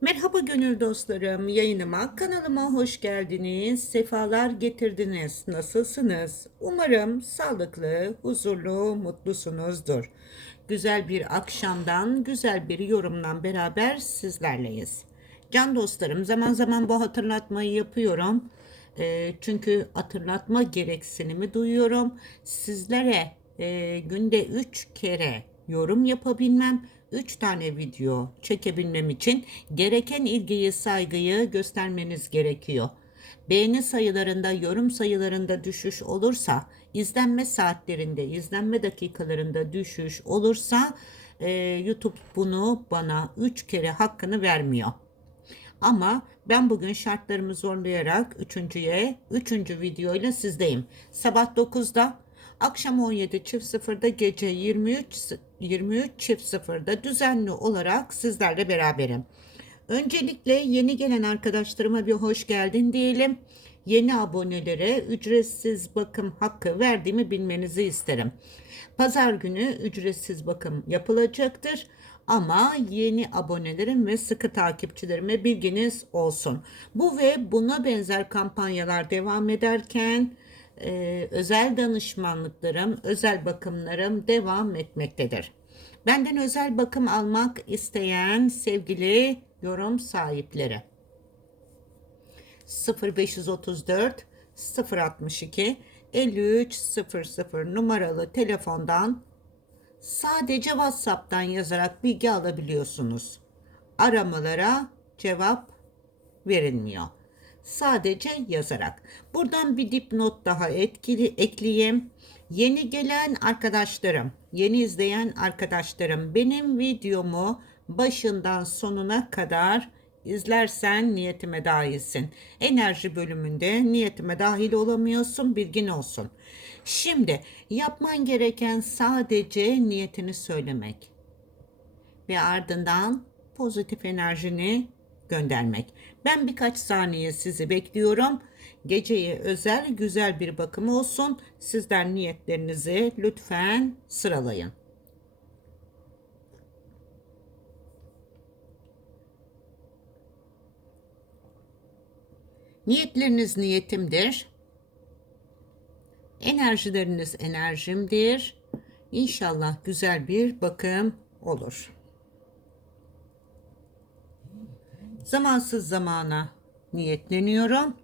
Merhaba gönül dostlarım, yayınıma, kanalıma hoş geldiniz, sefalar getirdiniz. Nasılsınız? Umarım sağlıklı, huzurlu, mutlusunuzdur. Güzel bir akşamdan, güzel bir yorumdan beraber sizlerleyiz. Can dostlarım, zaman zaman bu hatırlatmayı yapıyorum. Eee, çünkü hatırlatma gereksinimi duyuyorum. Sizlere eee, günde 3 kere yorum yapabilmem, 3 tane video çekebilmem için gereken ilgiyi, saygıyı göstermeniz gerekiyor. Beğeni sayılarında, yorum sayılarında düşüş olursa, izlenme saatlerinde, izlenme dakikalarında düşüş olursa eee, YouTube bunu bana 3 kere hakkını vermiyor. Ama ben bugün şartlarımı zorlayarak üçüncüye, üçüncü videoyla sizdeyim. Sabah 9'da, akşam 17.00'da, gece 23 23.00'da düzenli olarak sizlerle beraberim. Öncelikle yeni gelen arkadaşlarıma bir hoş geldin diyelim. Yeni abonelere ücretsiz bakım hakkı verdiğimi bilmenizi isterim. Pazar günü ücretsiz bakım yapılacaktır. Ama yeni abonelerim ve sıkı takipçilerime bilginiz olsun. Bu ve buna benzer kampanyalar devam ederken e, özel danışmanlıklarım, özel bakımlarım devam etmektedir. Benden özel bakım almak isteyen sevgili yorum sahipleri 0534 062 5300 numaralı telefondan sadece WhatsApp'tan yazarak bilgi alabiliyorsunuz. Aramalara cevap verilmiyor. Sadece yazarak. Buradan bir dipnot daha etkili ekleyeyim. Yeni gelen arkadaşlarım, yeni izleyen arkadaşlarım benim videomu başından sonuna kadar izlersen niyetime dahilsin. Enerji bölümünde niyetime dahil olamıyorsun, bilgin olsun. Şimdi yapman gereken sadece niyetini söylemek ve ardından pozitif enerjini göndermek. Ben birkaç saniye sizi bekliyorum. Geceye özel güzel bir bakım olsun. Sizler niyetlerinizi lütfen sıralayın. Niyetleriniz niyetimdir. Enerjileriniz enerjimdir. İnşallah güzel bir bakım olur. Zamansız zamana niyetleniyorum.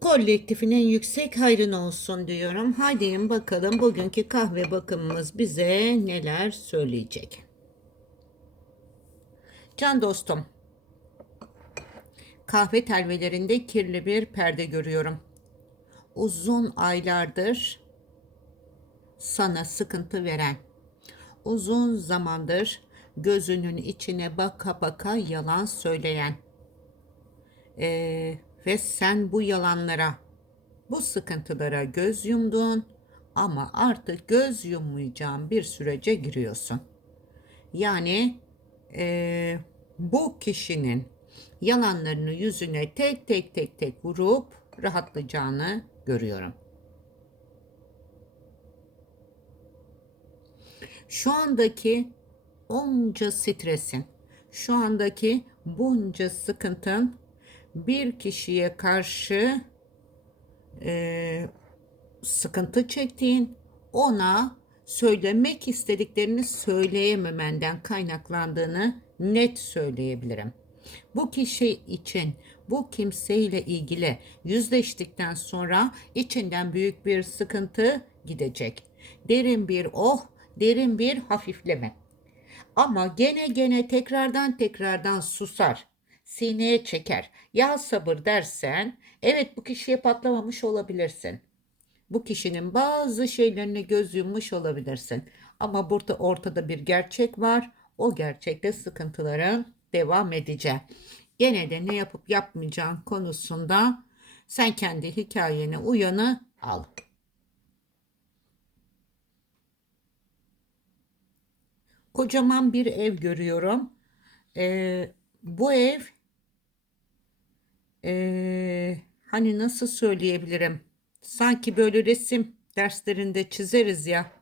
Kolektifin en yüksek hayrın olsun diyorum. Haydi bakalım bugünkü kahve bakımımız bize neler söyleyecek. Can dostum, kahve telvelerinde kirli bir perde görüyorum. Uzun aylardır sana sıkıntı veren, uzun zamandır gözünün içine baka baka yalan söyleyen ee, ve sen bu yalanlara, bu sıkıntılara göz yumdun ama artık göz yummayacağın bir sürece giriyorsun. Yani ee, bu kişinin yalanlarını yüzüne tek tek tek tek vurup rahatlayacağını görüyorum. Şu andaki onca stresin, şu andaki bunca sıkıntın bir kişiye karşı e, sıkıntı çektiğin, ona söylemek istediklerini söyleyememenden kaynaklandığını net söyleyebilirim. Bu kişi için, bu kimseyle ilgili yüzleştikten sonra içinden büyük bir sıkıntı gidecek. Derin bir oh, derin bir hafifleme. Ama gene gene tekrardan tekrardan susar. Sineye çeker. Ya sabır dersen evet bu kişiye patlamamış olabilirsin. Bu kişinin bazı şeylerine göz yummuş olabilirsin. Ama burada ortada bir gerçek var. O gerçekte sıkıntıların devam edeceği. Gene de ne yapıp yapmayacağın konusunda sen kendi hikayene uyanı al. Kocaman bir ev görüyorum. Ee, bu ev ee, hani nasıl söyleyebilirim? Sanki böyle resim derslerinde çizeriz ya.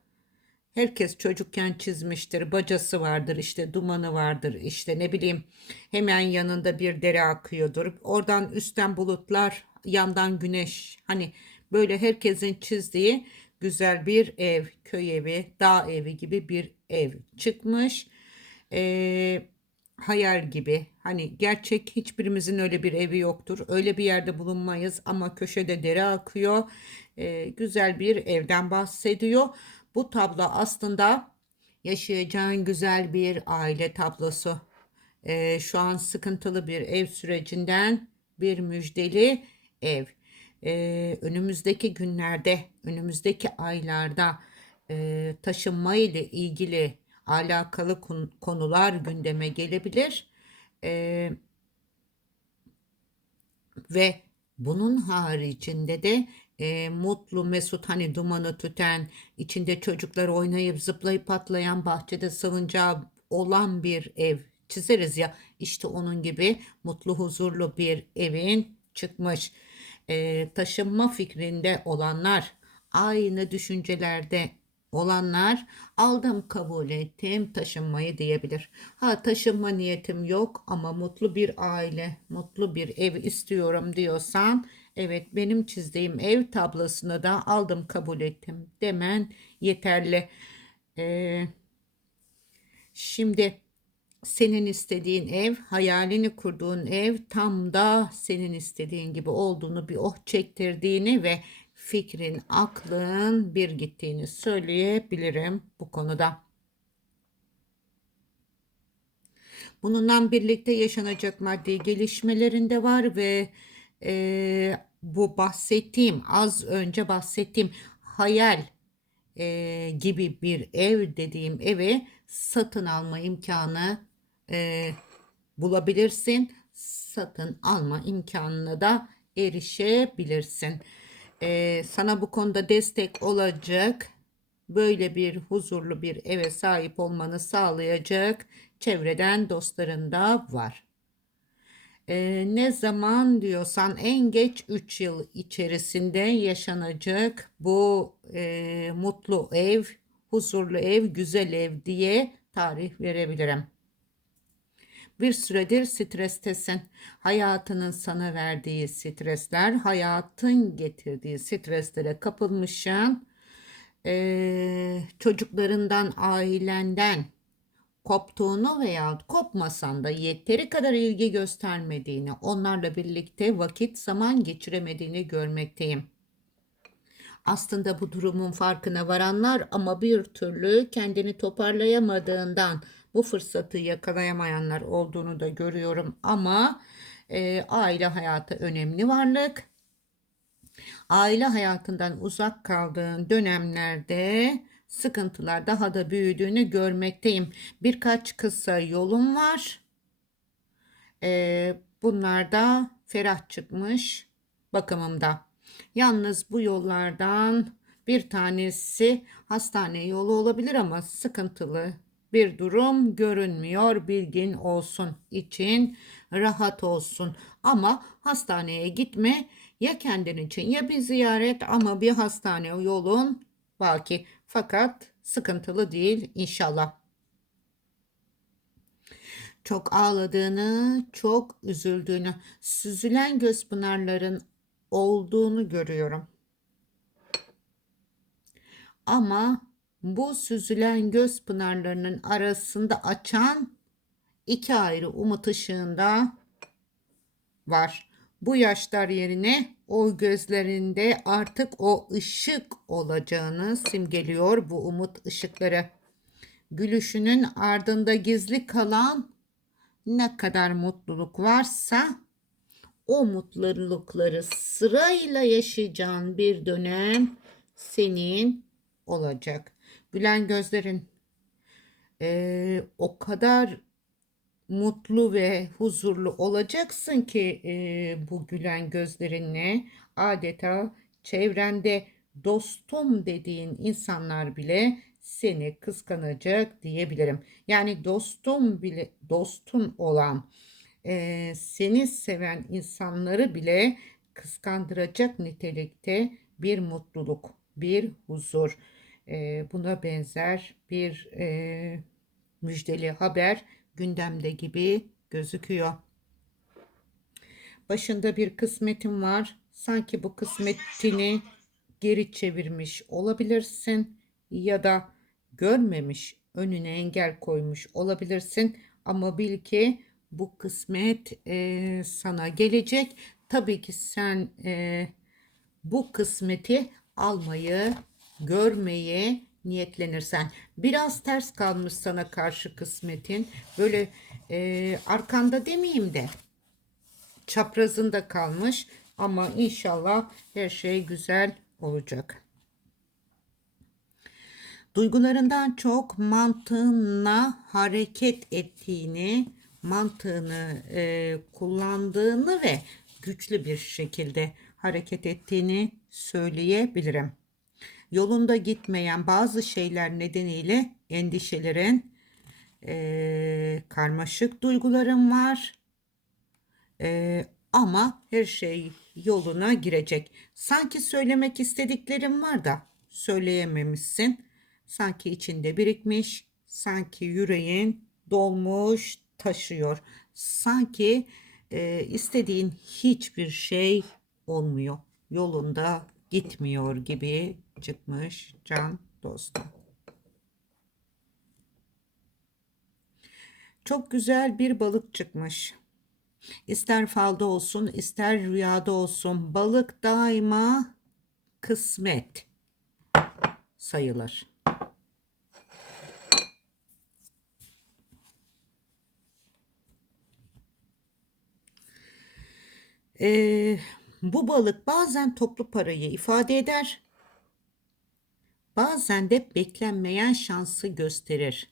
Herkes çocukken çizmiştir. Bacası vardır, işte dumanı vardır, işte ne bileyim hemen yanında bir dere akıyordur. Oradan üstten bulutlar, yandan güneş. Hani böyle herkesin çizdiği güzel bir ev, köy evi, dağ evi gibi bir ev çıkmış. Ee, hayal gibi. Hani gerçek hiçbirimizin öyle bir evi yoktur. Öyle bir yerde bulunmayız ama köşede dere akıyor. Ee, güzel bir evden bahsediyor. Bu tablo aslında yaşayacağın güzel bir aile tablosu. Ee, şu an sıkıntılı bir ev sürecinden bir müjdeli ev. Ee, önümüzdeki günlerde, önümüzdeki aylarda e, taşınma ile ilgili alakalı konular gündeme gelebilir. Ee, ve bunun haricinde de e, mutlu, mesut hani dumanı tüten, içinde çocuklar oynayıp zıplayıp patlayan bahçede salıncağı olan bir ev çizeriz ya. İşte onun gibi mutlu, huzurlu bir evin çıkmış. E, taşınma fikrinde olanlar, aynı düşüncelerde olanlar aldım kabul ettim taşınmayı diyebilir. Ha taşınma niyetim yok ama mutlu bir aile, mutlu bir ev istiyorum diyorsan evet benim çizdiğim ev tablosunu da aldım kabul ettim demen yeterli. Ee, şimdi senin istediğin ev, hayalini kurduğun ev tam da senin istediğin gibi olduğunu bir oh çektirdiğini ve fikrin, aklın bir gittiğini söyleyebilirim bu konuda. Bununla birlikte yaşanacak maddi gelişmelerinde var ve e, bu bahsettiğim az önce bahsettiğim hayal e, gibi bir ev dediğim evi satın alma imkanı e, bulabilirsin. Satın alma imkanına da erişebilirsin e, sana bu konuda destek olacak, böyle bir huzurlu bir eve sahip olmanı sağlayacak çevreden dostların da var. E, ne zaman diyorsan en geç 3 yıl içerisinde yaşanacak bu e, mutlu ev, huzurlu ev, güzel ev diye tarih verebilirim. Bir süredir strestesin. Hayatının sana verdiği stresler, hayatın getirdiği streslere kapılmışsın. Ee, çocuklarından, ailenden koptuğunu veya kopmasan da yeteri kadar ilgi göstermediğini, onlarla birlikte vakit zaman geçiremediğini görmekteyim. Aslında bu durumun farkına varanlar ama bir türlü kendini toparlayamadığından bu fırsatı yakalayamayanlar olduğunu da görüyorum ama e, aile hayatı önemli varlık. Aile hayatından uzak kaldığın dönemlerde sıkıntılar daha da büyüdüğünü görmekteyim. Birkaç kısa yolum var. E, bunlar da ferah çıkmış bakımımda. Yalnız bu yollardan bir tanesi hastane yolu olabilir ama sıkıntılı bir durum görünmüyor. Bilgin olsun için rahat olsun. Ama hastaneye gitme ya kendin için ya bir ziyaret ama bir hastane yolun baki. Fakat sıkıntılı değil inşallah. Çok ağladığını, çok üzüldüğünü, süzülen göz pınarların olduğunu görüyorum. Ama bu süzülen göz pınarlarının arasında açan iki ayrı umut ışığında var. Bu yaşlar yerine o gözlerinde artık o ışık olacağını simgeliyor bu umut ışıkları. Gülüşünün ardında gizli kalan ne kadar mutluluk varsa o mutlulukları sırayla yaşayacağın bir dönem senin olacak. Gülen gözlerin e, o kadar mutlu ve huzurlu olacaksın ki e, bu gülen gözlerinle adeta çevrende dostum dediğin insanlar bile seni kıskanacak diyebilirim. Yani dostum bile dostun olan e, seni seven insanları bile kıskandıracak nitelikte bir mutluluk, bir huzur buna benzer bir e, müjdeli haber gündemde gibi gözüküyor. Başında bir kısmetin var. Sanki bu kısmetini geri çevirmiş olabilirsin ya da görmemiş, önüne engel koymuş olabilirsin. Ama bil ki bu kısmet e, sana gelecek. Tabii ki sen e, bu kısmeti almayı, görmeyi niyetlenirsen. Biraz ters kalmış sana karşı kısmetin. Böyle e, arkanda demeyeyim de çaprazında kalmış. Ama inşallah her şey güzel olacak. Duygularından çok mantığına hareket ettiğini, mantığını e, kullandığını ve güçlü bir şekilde hareket ettiğini söyleyebilirim. Yolunda gitmeyen bazı şeyler nedeniyle endişelerin, e, karmaşık duyguların var. E, ama her şey yoluna girecek. Sanki söylemek istediklerim var da söyleyememişsin. Sanki içinde birikmiş, sanki yüreğin dolmuş, taşıyor. Sanki e, istediğin hiçbir şey olmuyor. Yolunda gitmiyor gibi çıkmış can dostum. Çok güzel bir balık çıkmış. İster falda olsun, ister rüyada olsun balık daima kısmet sayılır. Ee, bu balık bazen toplu parayı ifade eder, bazen de beklenmeyen şansı gösterir.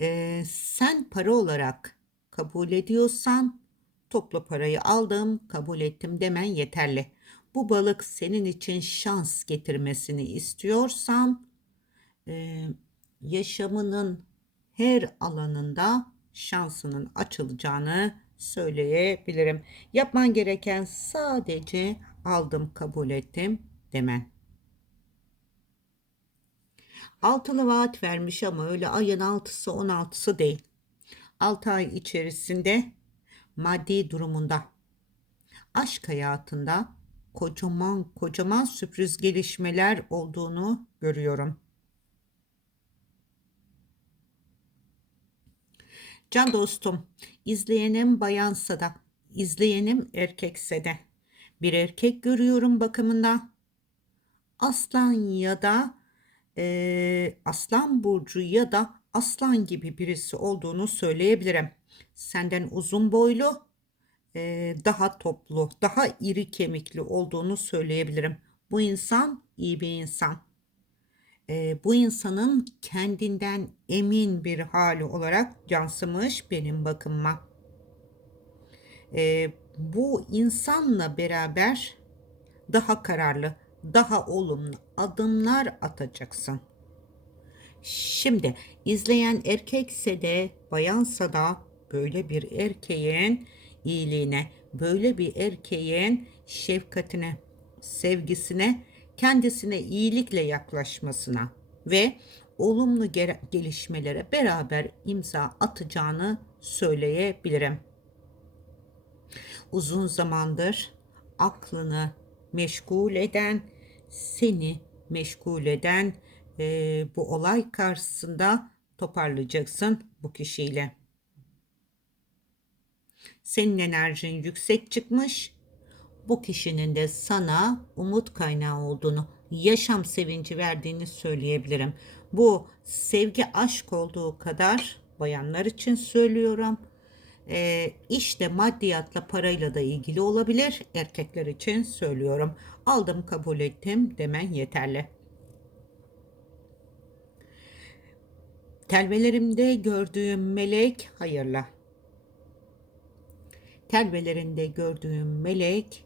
Ee, sen para olarak kabul ediyorsan toplu parayı aldım, kabul ettim demen yeterli. Bu balık senin için şans getirmesini istiyorsan e, yaşamının her alanında şansının açılacağını söyleyebilirim. Yapman gereken sadece aldım, kabul ettim demen. Altılı vaat vermiş ama öyle ayın altısı on altısı değil. 6 ay içerisinde maddi durumunda, aşk hayatında kocaman kocaman sürpriz gelişmeler olduğunu görüyorum. Can dostum, izleyenim bayansa da, izleyenim erkekse de bir erkek görüyorum bakımında. Aslan ya da e, aslan burcu ya da aslan gibi birisi olduğunu söyleyebilirim. Senden uzun boylu, e, daha toplu, daha iri kemikli olduğunu söyleyebilirim. Bu insan iyi bir insan. E, bu insanın kendinden emin bir hali olarak yansımış benim bakımıma. E, bu insanla beraber daha kararlı, daha olumlu adımlar atacaksın. Şimdi izleyen erkekse de bayansa da böyle bir erkeğin iyiliğine, böyle bir erkeğin şefkatine, sevgisine, kendisine iyilikle yaklaşmasına ve olumlu gelişmelere beraber imza atacağını söyleyebilirim. Uzun zamandır aklını meşgul eden, seni meşgul eden e, bu olay karşısında toparlayacaksın bu kişiyle. Senin enerjin yüksek çıkmış. Bu kişinin de sana umut kaynağı olduğunu, yaşam sevinci verdiğini söyleyebilirim. Bu sevgi aşk olduğu kadar bayanlar için söylüyorum. E, işte maddiyatla parayla da ilgili olabilir. Erkekler için söylüyorum. Aldım kabul ettim demen yeterli. Telvelerimde gördüğüm melek hayırlı. Telvelerinde gördüğüm melek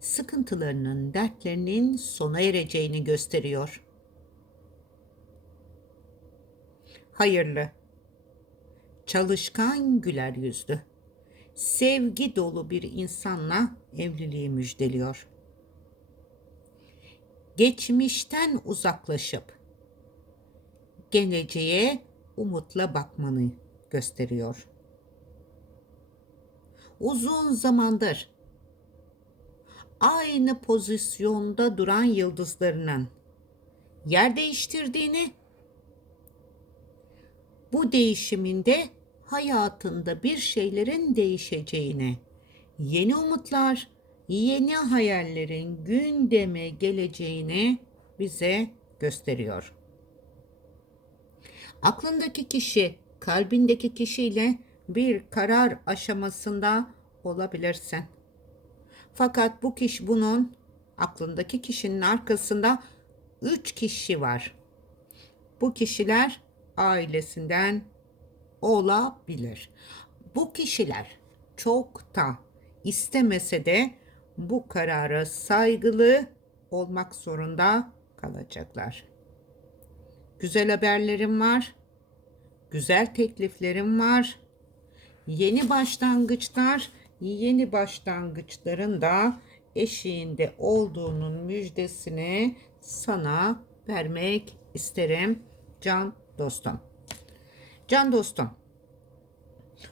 sıkıntılarının, dertlerinin sona ereceğini gösteriyor. Hayırlı. Çalışkan güler yüzlü. Sevgi dolu bir insanla evliliği müjdeliyor. geçmişten uzaklaşıp geleceğe umutla bakmanı gösteriyor. Uzun zamandır aynı pozisyonda duran yıldızlarının yer değiştirdiğini, bu değişiminde hayatında bir şeylerin değişeceğini, yeni umutlar, yeni hayallerin gündeme geleceğini bize gösteriyor. Aklındaki kişi, kalbindeki kişiyle bir karar aşamasında olabilirsin. Fakat bu kişi bunun aklındaki kişinin arkasında üç kişi var. Bu kişiler ailesinden olabilir. Bu kişiler çok da istemese de bu karara saygılı olmak zorunda kalacaklar. Güzel haberlerim var. Güzel tekliflerim var. Yeni başlangıçlar, yeni başlangıçların da eşiğinde olduğunun müjdesini sana vermek isterim can dostum. Can dostum,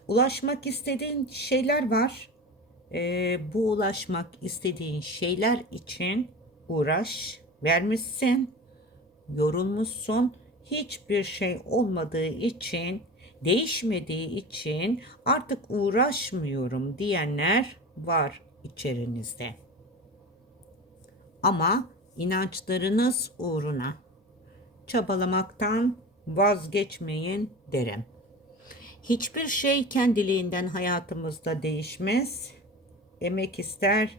ulaşmak istediğin şeyler var. Ee, bu ulaşmak istediğin şeyler için uğraş vermişsin, yorulmuşsun. Hiçbir şey olmadığı için, değişmediği için artık uğraşmıyorum diyenler var içerinizde. Ama inançlarınız uğruna çabalamaktan vazgeçmeyin derim. Hiçbir şey kendiliğinden hayatımızda değişmez. Emek ister,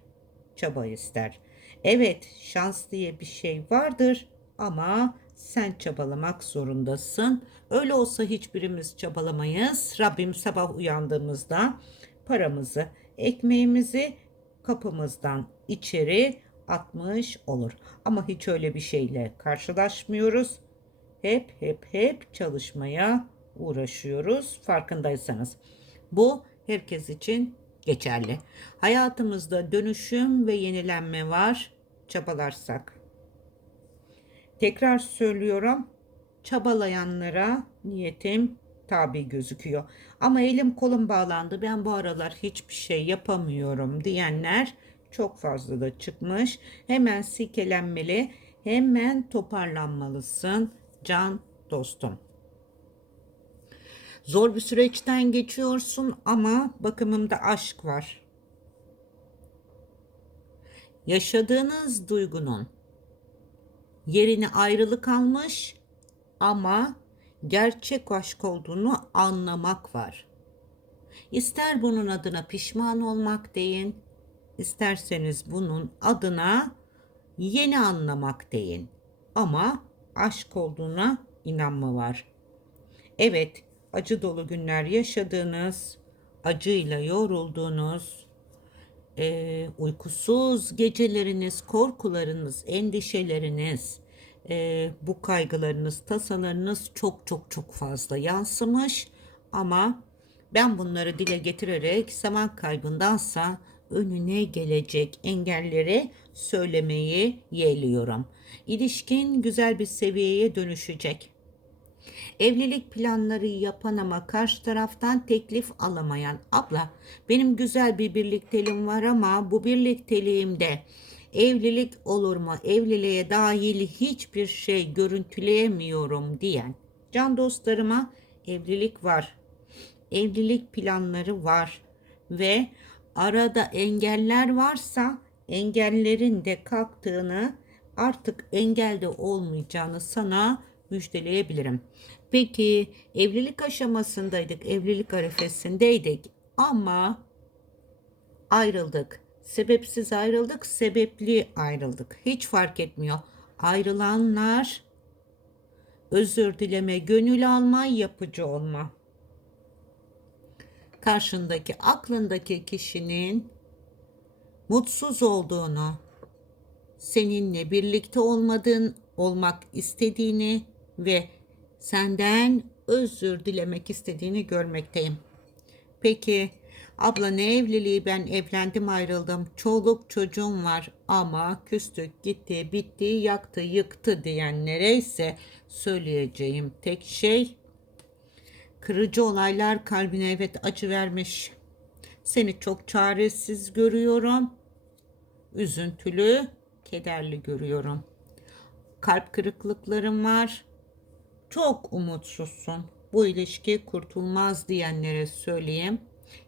çaba ister. Evet, şans diye bir şey vardır ama sen çabalamak zorundasın. Öyle olsa hiçbirimiz çabalamayız. Rabbim sabah uyandığımızda paramızı, ekmeğimizi kapımızdan içeri atmış olur. Ama hiç öyle bir şeyle karşılaşmıyoruz. Hep hep hep çalışmaya uğraşıyoruz farkındaysanız. Bu herkes için geçerli. Hayatımızda dönüşüm ve yenilenme var çabalarsak. Tekrar söylüyorum. Çabalayanlara niyetim tabi gözüküyor. Ama elim kolum bağlandı. Ben bu aralar hiçbir şey yapamıyorum diyenler çok fazla da çıkmış. Hemen silkelenmeli, hemen toparlanmalısın can dostum. Zor bir süreçten geçiyorsun ama bakımında aşk var. Yaşadığınız duygunun yerini ayrılık almış ama gerçek aşk olduğunu anlamak var. İster bunun adına pişman olmak deyin, isterseniz bunun adına yeni anlamak deyin. Ama aşk olduğuna inanma var. Evet, acı dolu günler yaşadığınız, acıyla yorulduğunuz, uykusuz geceleriniz, korkularınız, endişeleriniz, e, bu kaygılarınız, tasalarınız çok çok çok fazla yansımış ama ben bunları dile getirerek zaman kaybındansa önüne gelecek engelleri söylemeyi yeğliyorum. İlişkin güzel bir seviyeye dönüşecek. Evlilik planları yapan ama karşı taraftan teklif alamayan abla benim güzel bir birlikteliğim var ama bu birlikteliğimde evlilik olur mu? Evliliğe dahil hiçbir şey görüntüleyemiyorum diyen can dostlarıma evlilik var. Evlilik planları var ve arada engeller varsa engellerin de kalktığını artık engelde olmayacağını sana müjdeleyebilirim. Peki evlilik aşamasındaydık, evlilik arifesindeydik ama ayrıldık. Sebepsiz ayrıldık, sebepli ayrıldık. Hiç fark etmiyor. Ayrılanlar özür dileme, gönül alma, yapıcı olma. Karşındaki, aklındaki kişinin mutsuz olduğunu, seninle birlikte olmadığın, olmak istediğini ve senden özür dilemek istediğini görmekteyim. Peki abla ne evliliği ben evlendim ayrıldım. Çoluk çocuğum var ama küstük gitti bitti yaktı yıktı diyenlere ise söyleyeceğim tek şey kırıcı olaylar kalbine evet acı vermiş. Seni çok çaresiz görüyorum. Üzüntülü, kederli görüyorum. Kalp kırıklıklarım var. Çok umutsuzsun. Bu ilişki kurtulmaz diyenlere söyleyeyim.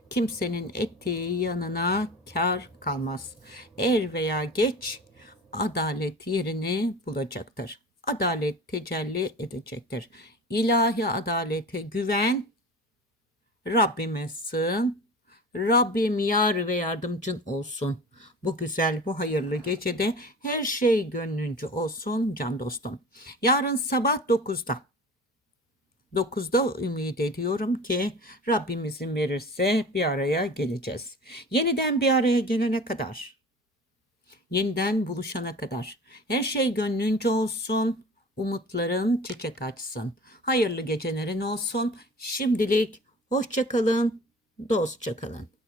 Kimsenin ettiği yanına kar kalmaz. Er veya geç adalet yerini bulacaktır. Adalet tecelli edecektir. İlahi adalete güven, Rabbime sığın. Rabbim yar ve yardımcın olsun. Bu güzel, bu hayırlı gecede her şey gönlünce olsun can dostum. Yarın sabah 9'da 9'da ümit ediyorum ki Rabbim izin verirse bir araya geleceğiz. Yeniden bir araya gelene kadar, yeniden buluşana kadar her şey gönlünce olsun, umutların çiçek açsın. Hayırlı gecelerin olsun. Şimdilik hoşça kalın, dostça kalın.